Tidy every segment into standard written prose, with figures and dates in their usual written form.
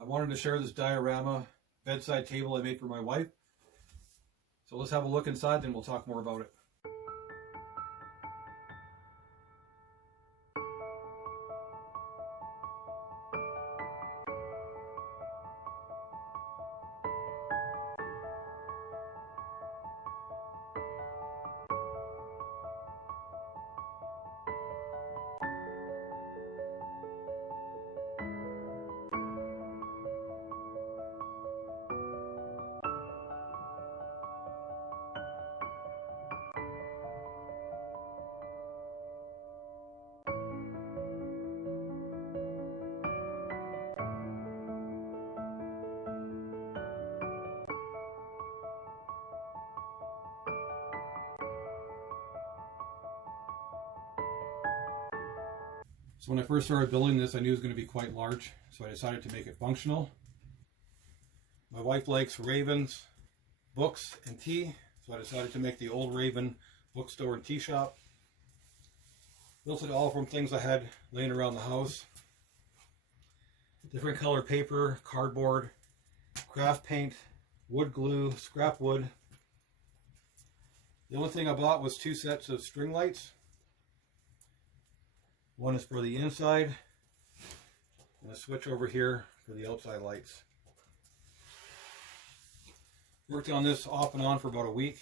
I wanted to share this diorama bedside table I made for my wife. So let's have a look inside, then we'll talk more about it. So when I first started building this, I knew it was going to be quite large, so I decided to make it functional. My wife likes ravens, books, and tea, so I decided to make the old Raven bookstore and tea shop. Built it all from things I had laying around the house. Different color paper, cardboard, craft paint, wood glue, scrap wood. The only thing I bought was 2 sets of string lights. One is for the inside, and a switch over here for the outside lights. Worked on this off and on for about a week.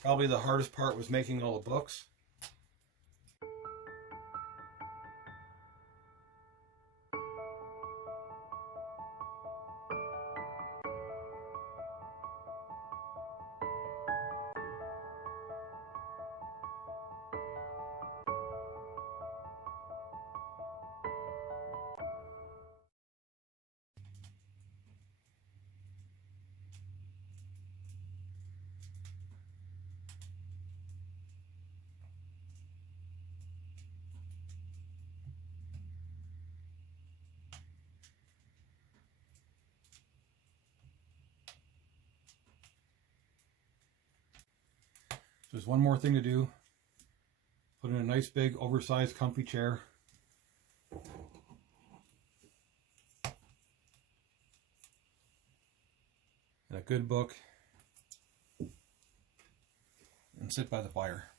Probably the hardest part was making all the books. There's one more thing to do. Put in a nice big oversized comfy chair. And a good book. And sit by the fire.